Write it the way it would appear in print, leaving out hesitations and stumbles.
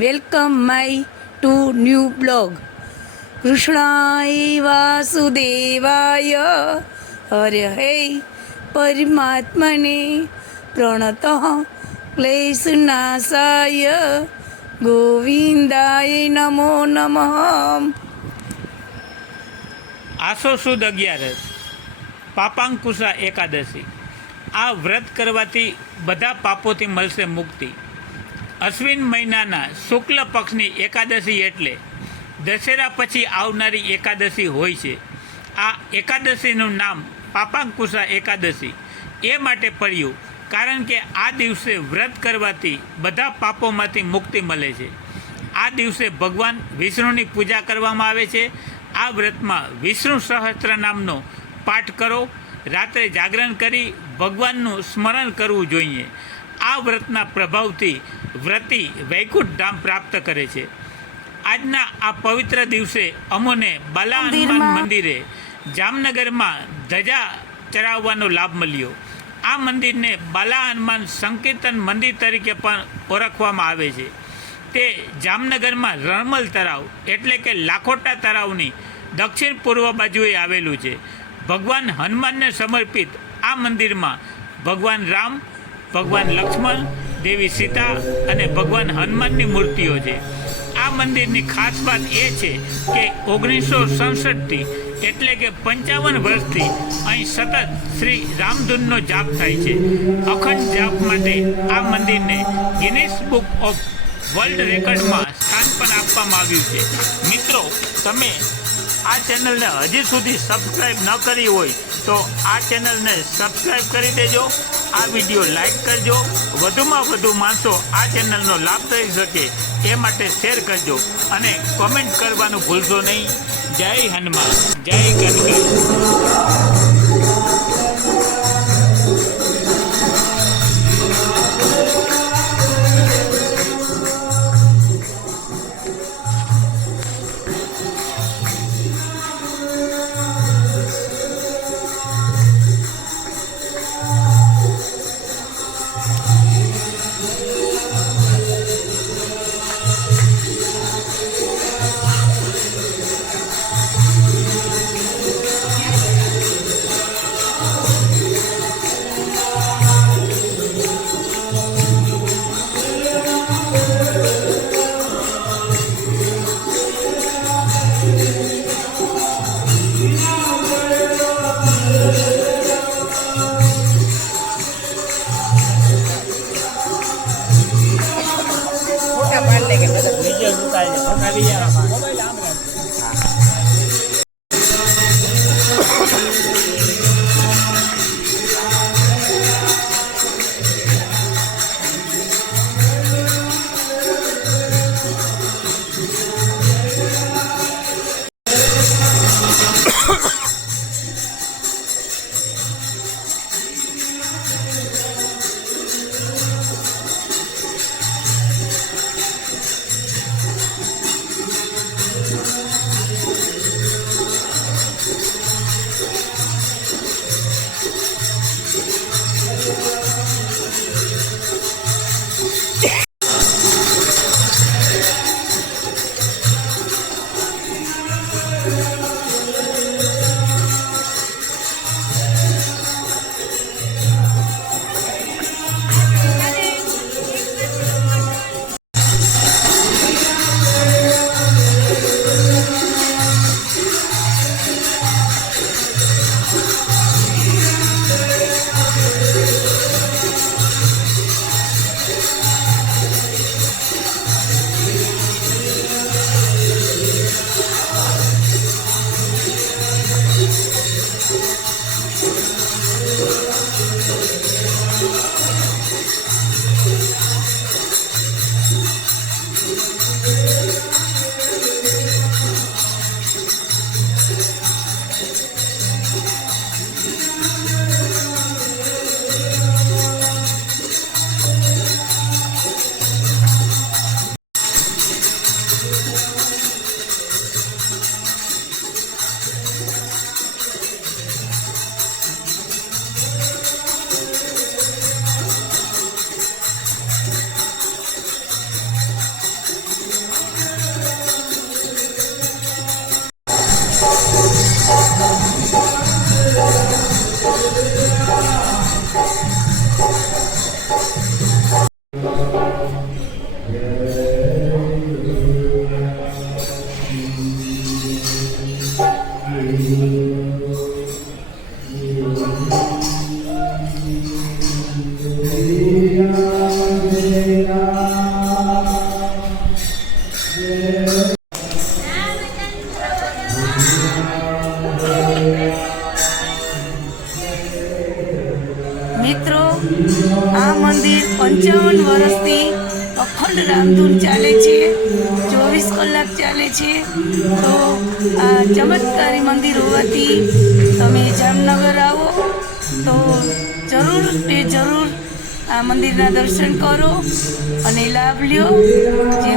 Welcome my to new blog. કૃષ્ણાય વાસુદેવાય હરે હે પરમાત્મને પ્રણત ક્લેશનાશાય ગોવિંદાય નમો નમઃ. આસો સુદ 11 પાપાંકુશા એકાદશી. આ વ્રત કરવાથી બધા પાપોથી મળશે મુક્તિ. અશ્વિન મહિનાના શુક્લ પક્ષની એકાદશી એટલે દશેરા પછી આવનારી એકાદશી હોય છે. આ એકાદશીનું નામ પાપાંકુશા એકાદશી એ માટે પડ્યું કારણ કે આ દિવસે વ્રત કરવાથી બધા પાપોમાંથી મુક્તિ મળે છે. આ દિવસે ભગવાન વિષ્ણુની પૂજા કરવામાં આવે છે. આ વ્રતમાં વિષ્ણુ સહસ્ત્ર નામનો પાઠ કરો. રાત્રે જાગરણ કરી ભગવાનનું સ્મરણ કરવું જોઈએ. આ વ્રતના પ્રભાવથી વ્રતી વૈકુંઠ ધામ પ્રાપ્ત કરે છે. આજના આ પવિત્ર દિવસે અમોને બાલા હનુમાન મંદિરે જામનગરમાં ધજા ચરાવવાનો લાભ મળ્યો. આ મંદિરને બાલા હનુમાન સંકીર્તન મંદિર તરીકે પણ ઓળખવામાં આવે છે. તે જામનગરમાં રણમલ તળાવ એટલે કે લાખોટા તળાવની દક્ષિણ પૂર્વ બાજુએ આવેલું છે. ભગવાન હનુમાનને સમર્પિત આ મંદિરમાં ભગવાન રામ, ભગવાન લક્ષ્મણ, દેવી સીતા અને ભગવાન હનુમાનની મૂર્તિઓ છે. આ મંદિરની ખાસ વાત એ છે કે 1967થી એટલે કે 55 વર્ષથી અહીં સતત શ્રી રામધૂનનો જાપ થાય છે. અખંડ જાપ માટે આ મંદિરને ગિનિસ બુક ઓફ વર્લ્ડ રેકોર્ડમાં સ્થાન પણ આપવામાં આવ્યું છે. મિત્રો, તમે આ ચેનલને હજી સુધી સબસ્ક્રાઈબ ન કરી હોય તો આ ચેનલને સબસ્ક્રાઈબ કરી દેજો. આ વિડીયો લાઈક કરજો. વધુમાં વધુ માણસો આ ચેનલનો લાભ થઈ શકે એ માટે શેર કરજો અને કોમેન્ટ કરવાનું ભૂલશો નહીં. જય હનુમાન, જય ગણગણ. 55 વર્ષથી અખંડ રામધૂન ચાલે છે, 24 કલાક ચાલે છે. તો આ ચમત્કારી મંદિર હોવાથી તમે જામનગર આવો તો જરૂર આ મંદિરના દર્શન કરો અને લાભ લ્યો. જય